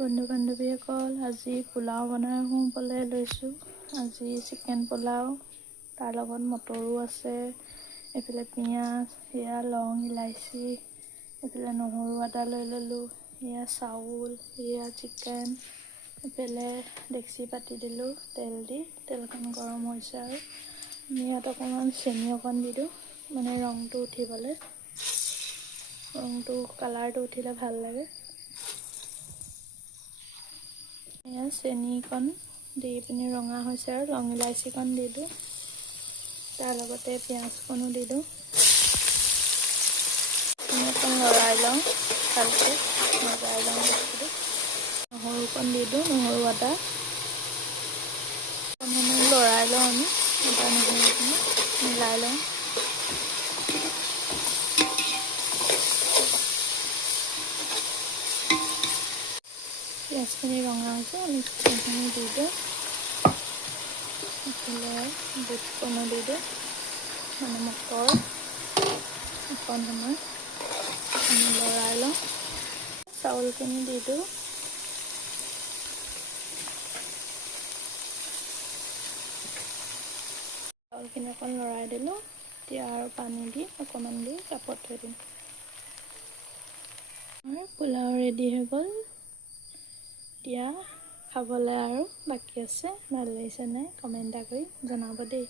বন্ধু বান্ধৱীসকল, আজি পোলাও বনাই শুবলৈ লৈছোঁ। আজি চিকেন পোলাও, তাৰ লগত মটৰো আছে, এইফালে পিঁয়াজ, সেয়া লং ইলাচি, এইফালে নহৰু আদা লৈ ল'লোঁ, সেয়া চাউল, সেয়া চিকেন, এইফালে ডেক্সি পাতি দিলোঁ তেল দি, তেলখন গৰম হৈছে আৰু আমি ইয়াত অকণমান চেনি অকণ দি দিওঁ, মানে ৰংটো উঠিবলৈ, কালাৰটো উঠিলে ভাল লাগে। এয়া চেনিকণ দি পিনি ৰঙা হৈছে আৰু লং ইলাচিকণ দি দিওঁ, তাৰ লগতে পিঁয়াজকণো দি দিওঁ, অকণ লৰাই লওঁ, ভালকৈ মজাই লওঁ বস্তুটো। নহৰুকণ দি দিওঁ, নহৰু আদা অকণমান লৰাই লওঁ, আমি আদা নহৰুখিনি মিলাই লওঁ। পিঁয়াজখিনি ৰঙা হৈছে, আমি চিকেনখিনি দি দিওঁ, এইফালে বুটকণো দি দিওঁ, মানে মটৰ অকণ সময় আমি লৰাই লওঁ, চাউলখিনি দি দিওঁ, চাউলখিনি অকণ লৰাই দিলোঁ, এতিয়া আৰু পানী দি অকণমান দি কাপত থৈ দিম। আমাৰ পোলাও ৰেডি হৈ গ'ল। এতিয়া খাবলৈ আৰু বাকী আছে, ভাল লাগিছে নাই কমেণ্ট এটা কৰি জনাব দেই।